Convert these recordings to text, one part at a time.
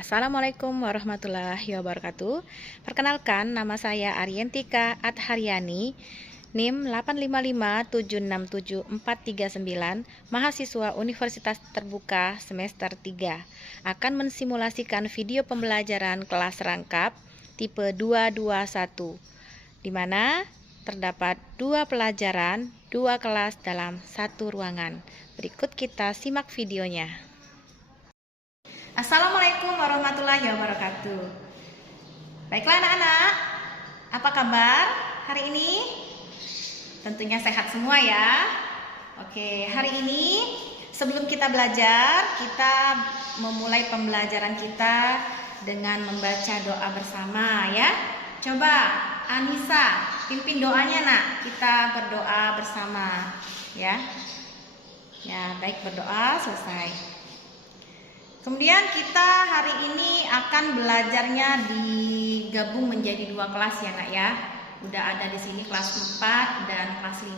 Assalamualaikum warahmatullahi wabarakatuh. Perkenalkan, nama saya Arientika Adharyani, NIM 855767439, mahasiswa Universitas Terbuka semester 3, akan mensimulasikan video pembelajaran kelas rangkap tipe 221, di mana terdapat 2 pelajaran, 2 kelas dalam 1 ruangan. Berikut kita simak videonya. Assalamualaikum warahmatullahi wabarakatuh. Baiklah anak-anak, apa kabar hari ini? Tentunya sehat semua ya. Oke, hari ini sebelum kita belajar, kita memulai pembelajaran kita dengan membaca doa bersama ya. Coba Anissa, pimpin doanya nak. Kita berdoa bersama ya. Ya, baik, berdoa selesai. Kemudian kita hari ini akan belajarnya digabung menjadi 2 kelas ya nak ya. Udah ada di sini kelas 4 dan kelas 5.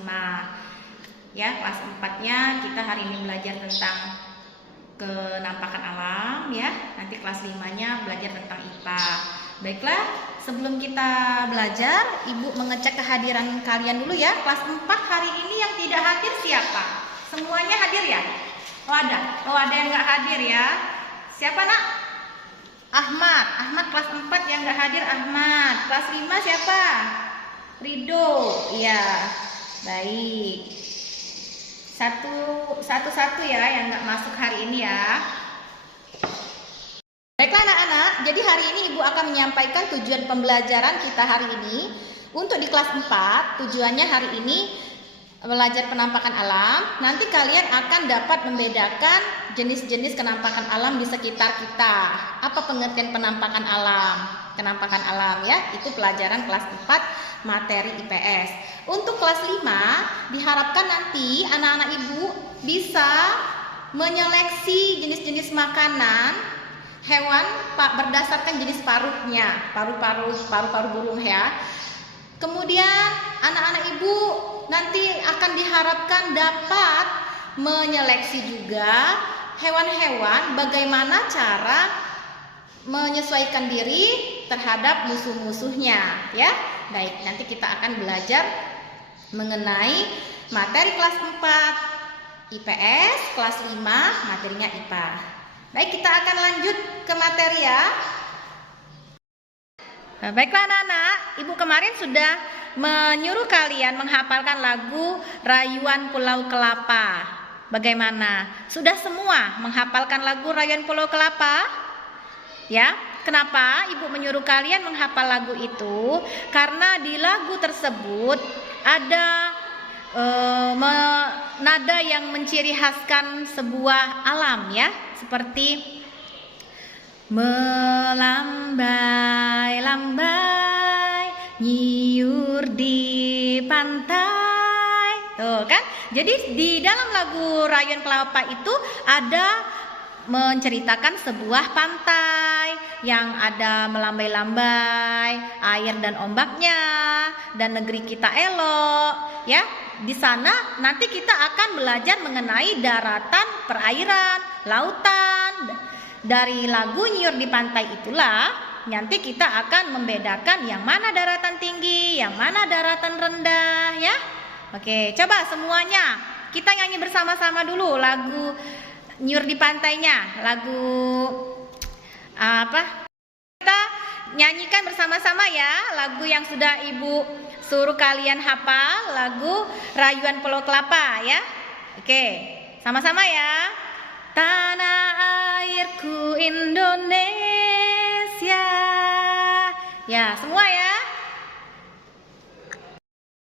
Ya, kelas 4-nya kita hari ini belajar tentang kenampakan alam ya. Nanti kelas 5-nya belajar tentang IPA. Baiklah, sebelum kita belajar, Ibu mengecek kehadiran kalian dulu ya. Kelas 4 hari ini yang tidak hadir siapa? Semuanya hadir ya? Oh ada yang nggak hadir ya. Siapa nak? Ahmad kelas 4 yang nggak hadir Ahmad. Kelas 5 siapa? Rido. Iya, baik. Satu ya yang nggak masuk hari ini ya. Baiklah anak-anak, jadi hari ini Ibu akan menyampaikan tujuan pembelajaran kita hari ini. Untuk di kelas 4, tujuannya hari ini belajar penampakan alam. Nanti kalian akan dapat membedakan jenis-jenis kenampakan alam di sekitar kita. Apa pengertian penampakan alam? Kenampakan alam ya, itu pelajaran kelas 4 materi IPS. Untuk kelas 5 diharapkan nanti anak-anak Ibu bisa menyeleksi jenis-jenis makanan hewan berdasarkan jenis paruhnya, paru-paru burung ya. Kemudian anak-anak Ibu nanti akan diharapkan dapat menyeleksi juga hewan-hewan bagaimana cara menyesuaikan diri terhadap musuh-musuhnya ya. Baik, nanti kita akan belajar mengenai materi kelas 4 IPS, kelas 5 materinya IPA. Baik, kita akan lanjut ke materi ya. Baiklah anak-anak, Ibu kemarin sudah menyuruh kalian menghafalkan lagu Rayuan Pulau Kelapa. Bagaimana? Sudah semua menghafalkan lagu Rayuan Pulau Kelapa? Ya, kenapa Ibu menyuruh kalian menghafal lagu itu? Karena di lagu tersebut ada nada yang menciri khaskan sebuah alam ya, seperti melambai-lambai nyiur di pantai. Tuh kan? Jadi di dalam lagu Rayuan Kelapa itu ada menceritakan sebuah pantai yang ada melambai-lambai, air dan ombaknya, dan negeri kita elok ya. Di sana nanti kita akan belajar mengenai daratan, perairan, lautan. Dari lagu Nyiur di Pantai itulah nanti kita akan membedakan yang mana daratan tinggi, yang mana daratan rendah ya. Oke, coba semuanya kita nyanyi bersama-sama dulu lagu Nyiur di Pantainya. Lagu apa? Kita nyanyikan bersama-sama ya lagu yang sudah Ibu suruh kalian hafal, lagu Rayuan Pulau Kelapa ya. Oke, sama-sama ya. Tanah airku Indonesia. Ya, semua ya.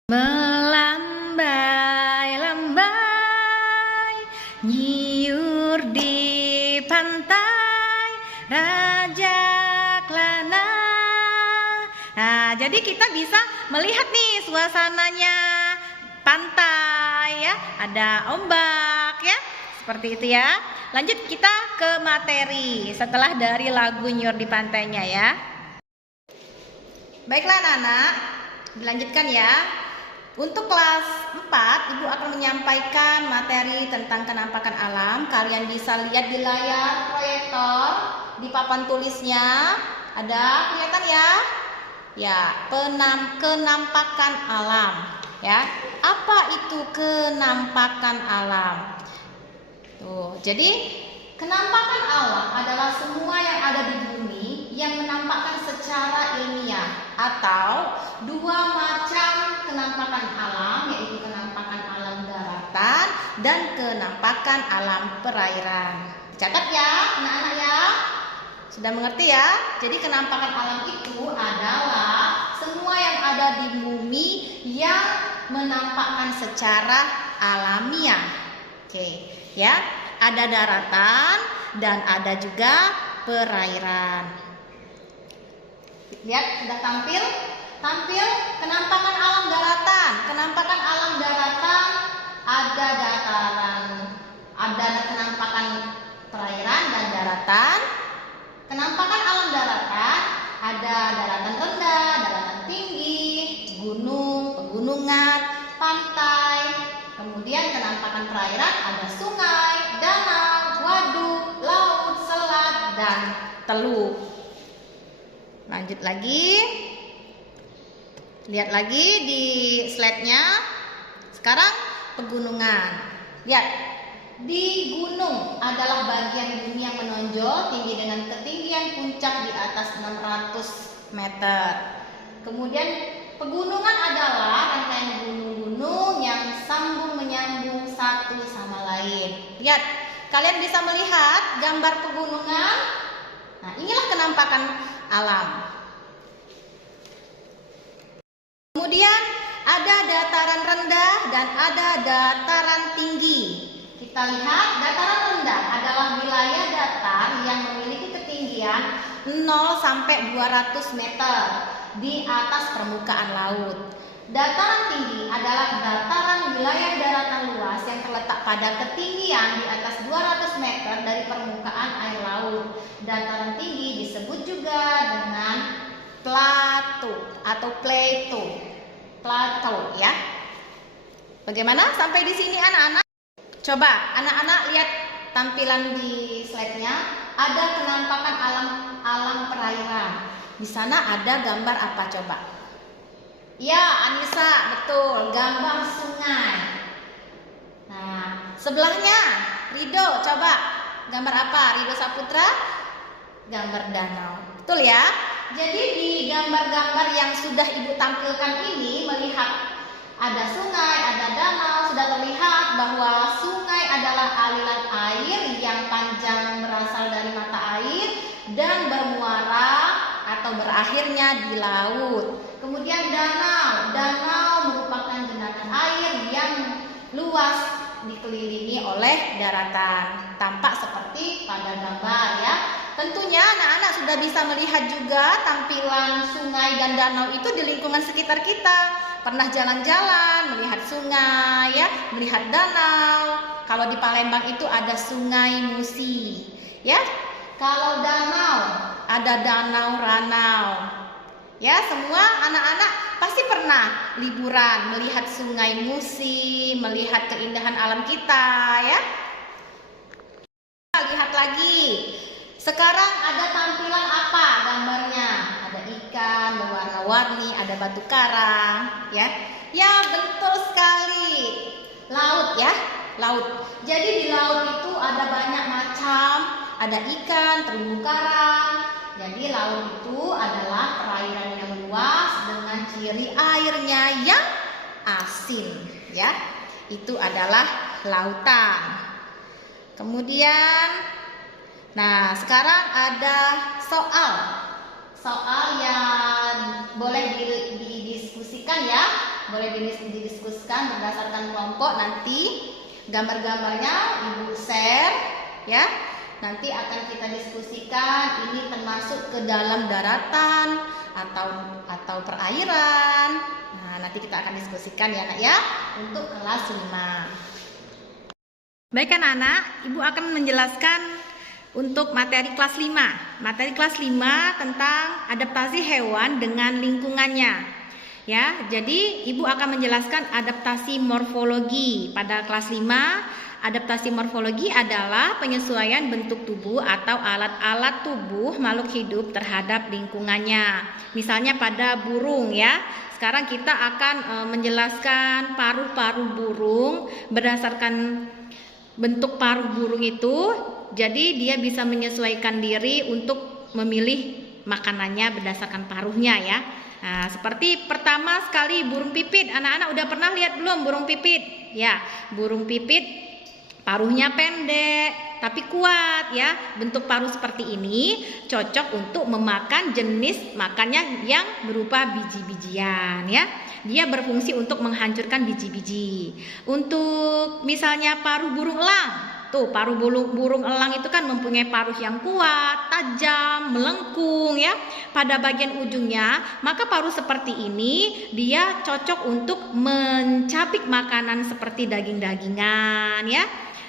Melambai-lambai nyiur di pantai Rajaklana. Nah, jadi kita bisa melihat nih suasananya pantai ya, ada ombak ya. Seperti itu ya. Lanjut kita ke materi setelah dari lagu Nyiur di Pantainya ya. Baiklah anak-anak, dilanjutkan ya. Untuk kelas 4, Ibu akan menyampaikan materi tentang kenampakan alam. Kalian bisa lihat di layar proyektor di papan tulisnya ada, kelihatan ya? Ya, kenampakan alam. Ya, apa itu kenampakan alam? Tuh, jadi kenampakan alam adalah semua yang ada di bumi yang menampakkan secara ilmiah atau dua macam kenampakan alam, yaitu kenampakan alam daratan dan kenampakan alam perairan. Catat ya, anak-anak ya. Sudah mengerti ya? Jadi kenampakan alam itu adalah semua yang ada di bumi yang menampakkan secara alamiah. Oke, ya. Ada daratan dan ada juga perairan. Lihat, sudah tampil kenampakan alam daratan. Kenampakan alam daratan ada dataran, ada kenampakan perairan dan daratan. Kenampakan alam daratan ada daratan rendah, daratan tinggi, gunung, pegunungan, pantai. Kemudian kenampakan perairan ada sungai, danau, waduk, laut, selat, dan teluk. Lanjut lagi. Lihat lagi di slide-nya. Sekarang pegunungan. Lihat. Di gunung adalah bagian bumi yang menonjol tinggi dengan ketinggian puncak di atas 600 meter. Kemudian pegunungan adalah rangkaian gunung-gunung yang sambung menyambung satu sama lain. Lihat, kalian bisa melihat gambar pegunungan. Nah, inilah kenampakan alam. Kemudian ada dataran rendah dan ada dataran tinggi. Kita lihat, dataran rendah adalah wilayah datar yang memiliki ketinggian 0 sampai 200 meter di atas permukaan laut. Dataran tinggi adalah dataran wilayah daratan luas yang terletak pada ketinggian di atas 200 meter dari permukaan air laut. Dataran tinggi disebut juga dengan plateau atau plateau ya. Bagaimana sampai di sini anak-anak? Coba anak-anak lihat tampilan di slide-nya. Ada kenampakan alam perairan. Di sana ada gambar apa coba? Ya, Anissa, betul, gambar sungai. Nah, sebelahnya Rido, coba gambar apa? Rido Saputra, gambar danau. Betul ya? Jadi di gambar-gambar yang sudah Ibu tampilkan ini melihat ada sungai, ada danau, sudah terlihat bahwa sungai adalah aliran air yang panjang berasal dari mata air dan bermuara atau berakhirnya di laut. Kemudian danau merupakan genangan air yang luas dikelilingi oleh daratan. Tampak seperti pada gambar ya. Tentunya anak-anak sudah bisa melihat juga tampilan sungai dan danau itu di lingkungan sekitar kita. Pernah jalan-jalan, melihat sungai ya, melihat danau. Kalau di Palembang itu ada Sungai Musi, ya. Kalau danau, ada Danau Ranau. Ya, semua anak-anak pasti pernah liburan melihat Sungai Musi, melihat keindahan alam kita, ya. Lihat lagi. Sekarang ada tampilan apa gambarnya? Ada ikan berwarna-warni, ada batu karang, ya. Ya, betul sekali. Laut ya, laut. Jadi di laut itu ada banyak macam, ada ikan, terumbu karang. Jadi laut itu adalah perairan yang luas dengan ciri airnya yang asin, ya. Itu adalah lautan. Kemudian, nah sekarang ada soal yang boleh didiskusikan ya, boleh didiskusikan berdasarkan kelompok. Nanti gambar-gambarnya Ibu share ya. Nanti akan kita diskusikan ini termasuk ke dalam daratan atau perairan. Nah, nanti kita akan diskusikan ya, Nak ya, untuk kelas 5. Baik anak-anak, Ibu akan menjelaskan untuk materi kelas 5. Materi kelas 5 tentang adaptasi hewan dengan lingkungannya. Ya, jadi Ibu akan menjelaskan adaptasi morfologi pada kelas 5, Adaptasi morfologi adalah penyesuaian bentuk tubuh atau alat-alat tubuh makhluk hidup terhadap lingkungannya. Misalnya pada burung ya. Sekarang kita akan menjelaskan paruh-paruh burung berdasarkan bentuk paruh burung itu. Jadi dia bisa menyesuaikan diri untuk memilih makanannya berdasarkan paruhnya ya. Nah, seperti pertama sekali burung pipit. Anak-anak udah pernah lihat belum burung pipit? Ya, burung pipit paruhnya pendek tapi kuat ya. Bentuk paruh seperti ini cocok untuk memakan jenis makannya yang berupa biji-bijian ya. Dia berfungsi untuk menghancurkan biji-biji. Untuk misalnya paruh burung elang. Tuh, paruh burung elang itu kan mempunyai paruh yang kuat, tajam, melengkung ya pada bagian ujungnya. Maka paruh seperti ini dia cocok untuk mencabik makanan seperti daging-dagingan ya.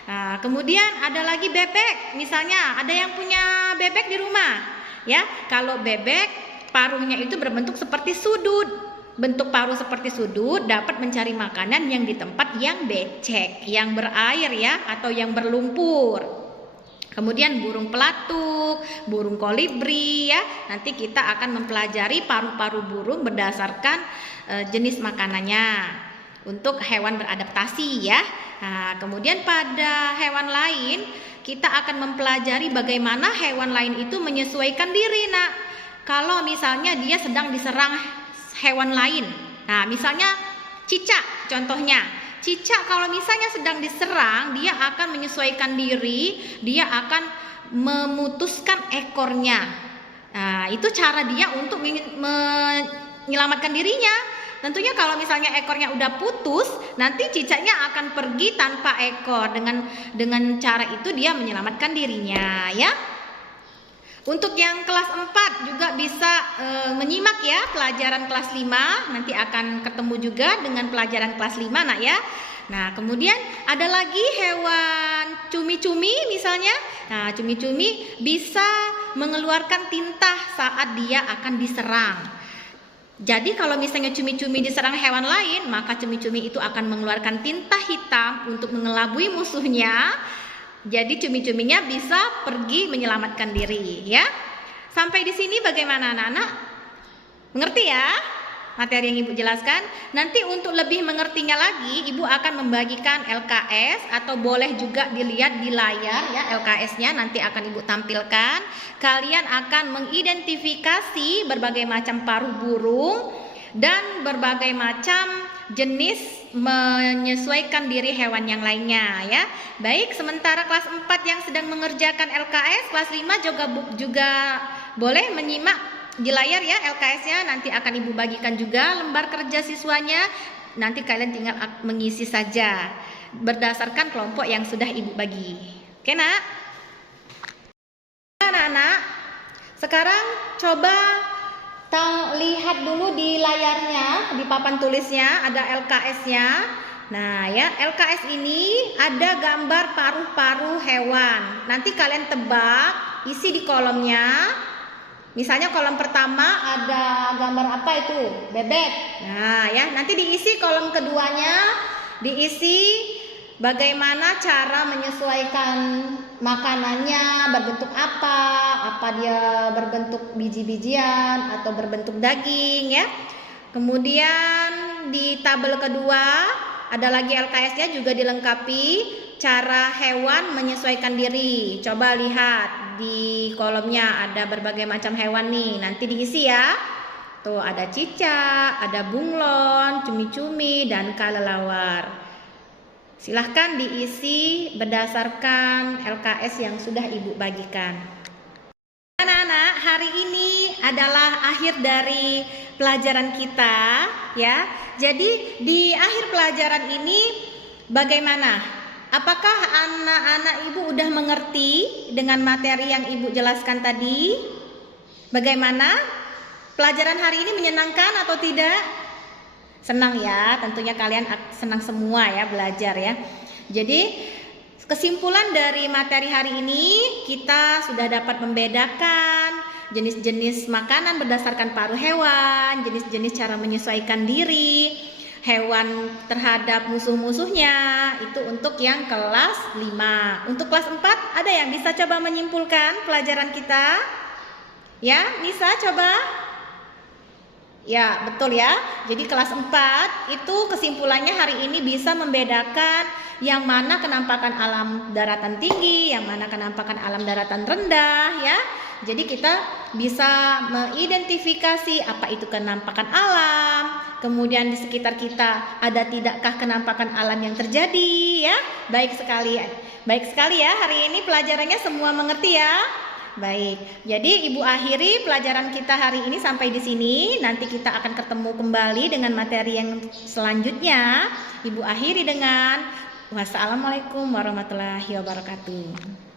Nah, kemudian ada lagi bebek. Misalnya ada yang punya bebek di rumah ya. Kalau bebek paruhnya itu berbentuk seperti sudut. Bentuk paruh seperti sudut dapat mencari makanan yang di tempat yang becek, yang berair ya, atau yang berlumpur. Kemudian burung pelatuk, burung kolibri ya. Nanti kita akan mempelajari paruh-paruh burung berdasarkan jenis makanannya untuk hewan beradaptasi ya. Nah, kemudian pada hewan lain kita akan mempelajari bagaimana hewan lain itu menyesuaikan diri. Nah, kalau misalnya dia sedang diserang hewan lain. Nah, misalnya cicak contohnya. Cicak kalau misalnya sedang diserang, dia akan menyesuaikan diri, dia akan memutuskan ekornya. Nah, itu cara dia untuk menyelamatkan dirinya. Tentunya kalau misalnya ekornya udah putus, nanti cicaknya akan pergi tanpa ekor. Dengan cara itu dia menyelamatkan dirinya ya. Untuk yang kelas 4 juga bisa menyimak ya pelajaran kelas 5. Nanti akan ketemu juga dengan pelajaran kelas 5 nak ya. Nah, kemudian ada lagi hewan cumi-cumi misalnya. Nah, cumi-cumi bisa mengeluarkan tinta saat dia akan diserang. Jadi kalau misalnya cumi-cumi diserang hewan lain, maka cumi-cumi itu akan mengeluarkan tinta hitam untuk mengelabui musuhnya. Jadi cumi-cuminya bisa pergi menyelamatkan diri ya. Sampai di sini bagaimana anak-anak? Mengerti ya materi yang Ibu jelaskan? Nanti untuk lebih mengertinya lagi, Ibu akan membagikan LKS atau boleh juga dilihat di layar ya LKS-nya nanti akan Ibu tampilkan. Kalian akan mengidentifikasi berbagai macam paruh burung dan berbagai macam jenis menyesuaikan diri hewan yang lainnya ya. Baik, sementara kelas 4 yang sedang mengerjakan LKS, kelas 5 juga boleh menyimak di layar ya LKS-nya. Nanti akan Ibu bagikan juga lembar kerja siswanya. Nanti kalian tinggal mengisi saja berdasarkan kelompok yang sudah Ibu bagi. Oke nak? Anak-anak, sekarang coba lihat dulu di layarnya, di papan tulisnya ada LKS-nya. Nah ya, LKS ini ada gambar paruh-paruh hewan. Nanti kalian tebak, isi di kolomnya. Misalnya kolom pertama ada gambar apa itu? Bebek. Nah ya, nanti diisi kolom keduanya, diisi bagaimana cara menyesuaikan makanannya, berbentuk apa dia berbentuk biji-bijian atau berbentuk daging ya. Kemudian di tabel kedua ada lagi LKS-nya juga dilengkapi cara hewan menyesuaikan diri. Coba lihat di kolomnya ada berbagai macam hewan nih, nanti diisi ya. Tuh ada cicak, ada bunglon, cumi-cumi dan kelelawar. Silahkan diisi berdasarkan LKS yang sudah Ibu bagikan. Anak-anak, hari ini adalah akhir dari pelajaran kita ya. Jadi di akhir pelajaran ini bagaimana? Apakah anak-anak Ibu udah mengerti dengan materi yang Ibu jelaskan tadi? Bagaimana? Pelajaran hari ini menyenangkan atau tidak? Senang ya, tentunya kalian senang semua ya belajar ya. Jadi kesimpulan dari materi hari ini, kita sudah dapat membedakan jenis-jenis makanan berdasarkan paruh hewan, jenis-jenis cara menyesuaikan diri, hewan terhadap musuh-musuhnya. Itu untuk yang kelas 5. Untuk kelas 4 ada yang bisa coba menyimpulkan pelajaran kita? Ya, bisa coba? Ya, betul ya. Jadi kelas 4 itu kesimpulannya hari ini bisa membedakan yang mana kenampakan alam daratan tinggi, yang mana kenampakan alam daratan rendah ya. Jadi kita bisa mengidentifikasi apa itu kenampakan alam, kemudian di sekitar kita ada tidakkah kenampakan alam yang terjadi ya. Baik sekali ya, hari ini pelajarannya semua mengerti ya. Baik, jadi Ibu akhiri pelajaran kita hari ini sampai di sini. Nanti kita akan ketemu kembali dengan materi yang selanjutnya. Ibu akhiri dengan wassalamualaikum warahmatullahi wabarakatuh.